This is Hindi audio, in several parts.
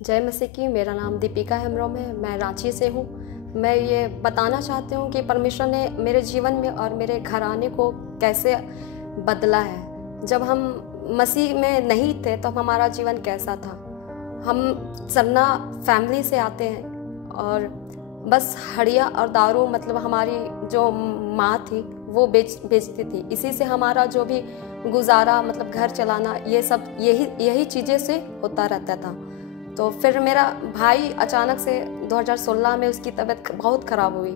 जय मसीह की। मेरा नाम दीपिका हेम्ब्रोम है। मैं रांची से हूँ। मैं ये बताना चाहती हूँ कि परमेश्वर ने मेरे जीवन में और मेरे घराने को कैसे बदला है। जब हम मसीह में नहीं थे तो हमारा जीवन कैसा था। हम सरना फैमिली से आते हैं और बस हड़िया और दारू मतलब हमारी जो माँ थी वो बेचती थी। इसी से हमारा जो भी गुजारा मतलब घर चलाना ये सब यही चीज़ें से होता रहता था। तो फिर मेरा भाई अचानक से 2016 में उसकी तबीयत बहुत ख़राब हुई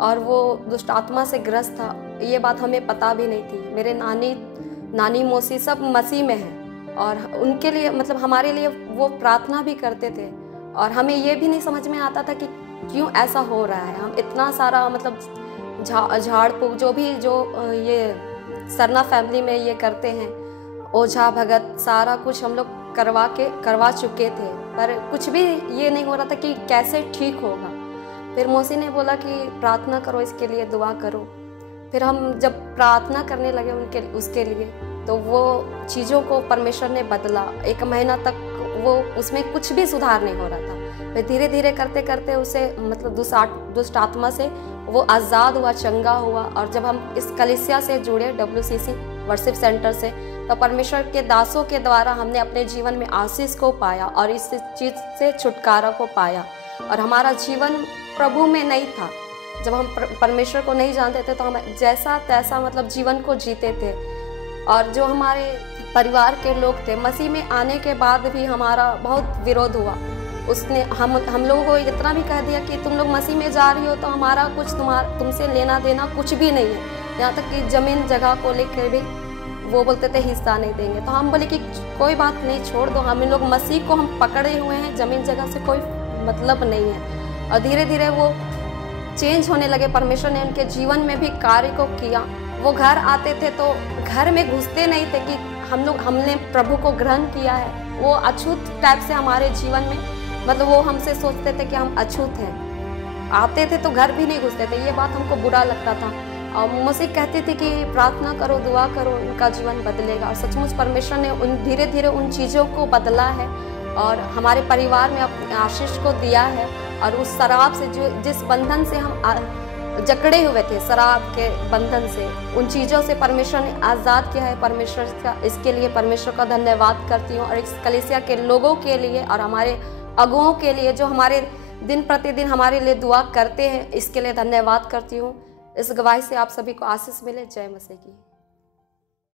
और वो दुष्ट आत्मा से ग्रस्त था। ये बात हमें पता भी नहीं थी। मेरे नानी मौसी सब मसीह में हैं और उनके लिए मतलब हमारे लिए वो प्रार्थना भी करते थे और हमें ये भी नहीं समझ में आता था कि क्यों ऐसा हो रहा है। हम इतना सारा मतलब झाड़ फूक जो ये सरना फैमिली में ये करते हैं, ओझा भगत सारा कुछ हम लोग करवा चुके थे, पर कुछ भी ये नहीं हो रहा था कि कैसे ठीक होगा। फिर मौसी ने बोला कि प्रार्थना करो, इसके लिए दुआ करो। फिर हम जब प्रार्थना करने लगे उसके लिए तो वो चीज़ों को परमेश्वर ने बदला। 1 महीना तक वो उसमें कुछ भी सुधार नहीं हो रहा था। फिर धीरे धीरे करते करते उसे मतलब दुष्ट आत्मा से वो आज़ाद हुआ, चंगा हुआ। और जब हम इस कलीसिया से जुड़े WCC वर्शिप सेंटर से, तो परमेश्वर के दासों के द्वारा हमने अपने जीवन में आशीष को पाया और इस चीज़ से छुटकारा को पाया। और हमारा जीवन प्रभु में नहीं था। जब हम परमेश्वर को नहीं जानते थे तो हम जैसा तैसा मतलब जीवन को जीते थे। और जो हमारे परिवार के लोग थे, मसीह में आने के बाद भी हमारा बहुत विरोध हुआ। उसने हम लोगों को इतना भी कह दिया कि तुम लोग मसीह में जा रही हो तो हमारा कुछ तुमसे लेना देना कुछ भी नहीं है। यहाँ तक कि ज़मीन जगह को लेकर भी वो बोलते थे हिस्सा नहीं देंगे। तो हम बोले कि कोई बात नहीं, छोड़ दो। हम लोग मसीह को हम पकड़े हुए हैं, ज़मीन जगह से कोई मतलब नहीं है। और धीरे धीरे वो चेंज होने लगे। परमेश्वर ने उनके जीवन में भी कार्य को किया। वो घर आते थे तो घर में घुसते नहीं थे कि हमने प्रभु को ग्रहण किया है। वो अछूत टाइप से हमारे जीवन में मतलब वो हमसे सोचते थे कि हम अछूत हैं। आते थे तो घर भी नहीं घुसते थे। ये बात हमको बुरा लगता था और मुझसे कहती थी कि प्रार्थना करो, दुआ करो, उनका जीवन बदलेगा। और सचमुच परमेश्वर ने धीरे धीरे उन चीज़ों को बदला है और हमारे परिवार में अपने आशीष को दिया है। और उस शराब से जिस बंधन से हम जकड़े हुए थे, शराब के बंधन से, उन चीज़ों से परमेश्वर ने आज़ाद किया है। परमेश्वर का इसके लिए परमेश्वर का धन्यवाद करती हूँ। और इस कलीसिया के लोगों के लिए और हमारे अगुओं के लिए जो हमारे दिन प्रतिदिन हमारे लिए दुआ करते हैं, इसके लिए धन्यवाद करती हूँ। इस गवाही से आप सभी को आशीष मिले। जय मसीह की।